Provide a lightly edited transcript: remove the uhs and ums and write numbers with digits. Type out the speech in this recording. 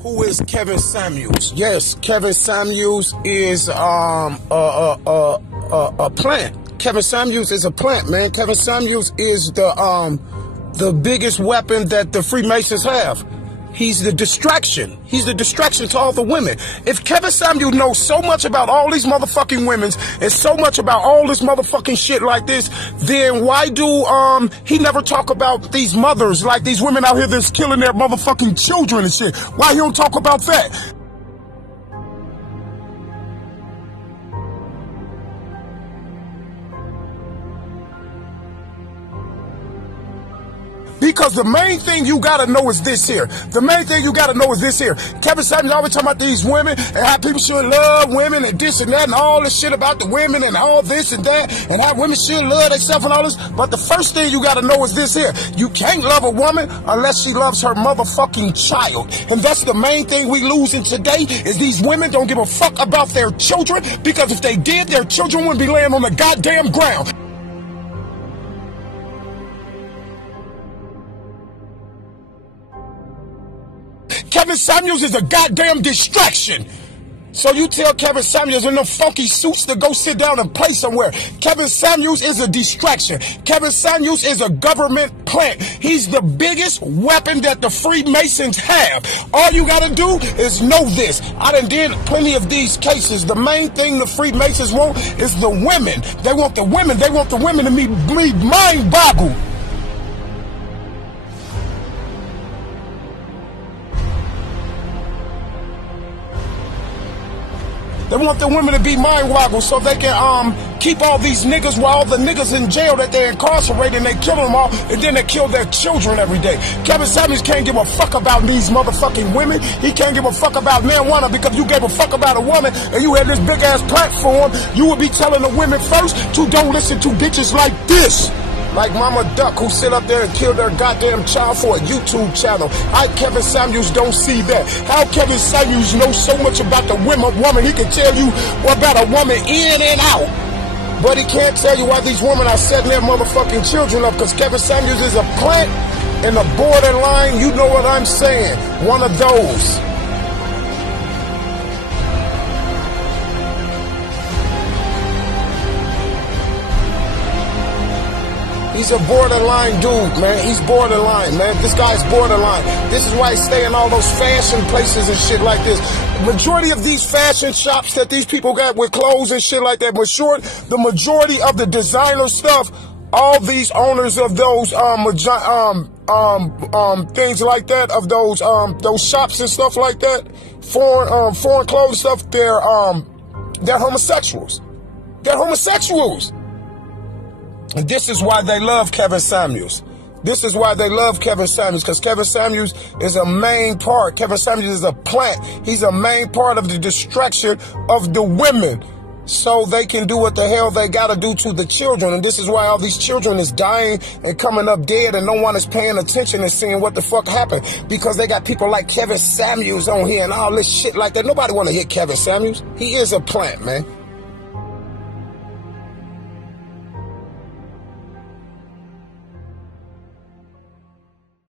Who is Kevin Samuels? Yes, Kevin Samuels is a plant. Kevin Samuels is a plant, man. Kevin Samuels is the biggest weapon that the Freemasons have. He's the distraction. He's the distraction to all the women. If Kevin Samuels knows so much about all these motherfucking women and so much about all this motherfucking shit like this, then why do he never talk about these mothers, like these women out here that's killing their motherfucking children and shit? Why he don't talk about that? Because the main thing you gotta know is this here. The main thing you gotta know is this here. Kevin Samuels always talking about these women and how people should love women and this and that and all this shit about the women and all this and that and how women should love themselves and all this. But the first thing you gotta know is this here. You can't love a woman unless she loves her motherfucking child. And that's the main thing we losing today is these women don't give a fuck about their children, because if they did, their children wouldn't be laying on the goddamn ground. Kevin Samuels is a goddamn distraction. So you tell Kevin Samuels in them funky suits to go sit down and play somewhere. Kevin Samuels is a distraction. Kevin Samuels is a government plant. He's the biggest weapon that the Freemasons have. All you gotta do is know this. I done did plenty of these cases. The main thing the Freemasons want is the women. They want the women. They want the women to be mind-boggled. They want the women to be mind-woggled so they can keep all these niggas, while all the niggas in jail that they're incarcerated and they kill them all, and then they kill their children every day. Kevin Samuels can't give a fuck about these motherfucking women. He can't give a fuck about marijuana, because you gave a fuck about a woman and you had this big-ass platform, you would be telling the women first to don't listen to bitches like this. Like Mama Duck, who sit up there and kill their goddamn child for a YouTube channel. How Kevin Samuels don't see that? How Kevin Samuels knows so much about the woman, he can tell you about a woman in and out. But he can't tell you why these women are setting their motherfucking children up, because Kevin Samuels is a plant and a borderline, you know what I'm saying, one of those. He's a borderline dude, man. He's borderline, man. This guy's borderline. This is why he stay in all those fashion places and shit like this. Majority of these fashion shops that these people got with clothes and shit like that, the majority of the designer stuff, all these owners of those things like that, of those shops and stuff like that, foreign clothes stuff, they're homosexuals. They're homosexuals. And this is why they love Kevin Samuels. This is why they love Kevin Samuels, because Kevin Samuels is a main part. Kevin Samuels is a plant. He's a main part of the distraction of the women, so they can do what the hell they gotta do to the children. And this is why all these children is dying and coming up dead, and no one is paying attention and seeing what the fuck happened, because they got people like Kevin Samuels on here and all this shit like that. Nobody wanna hear Kevin Samuels. He is a plant, man.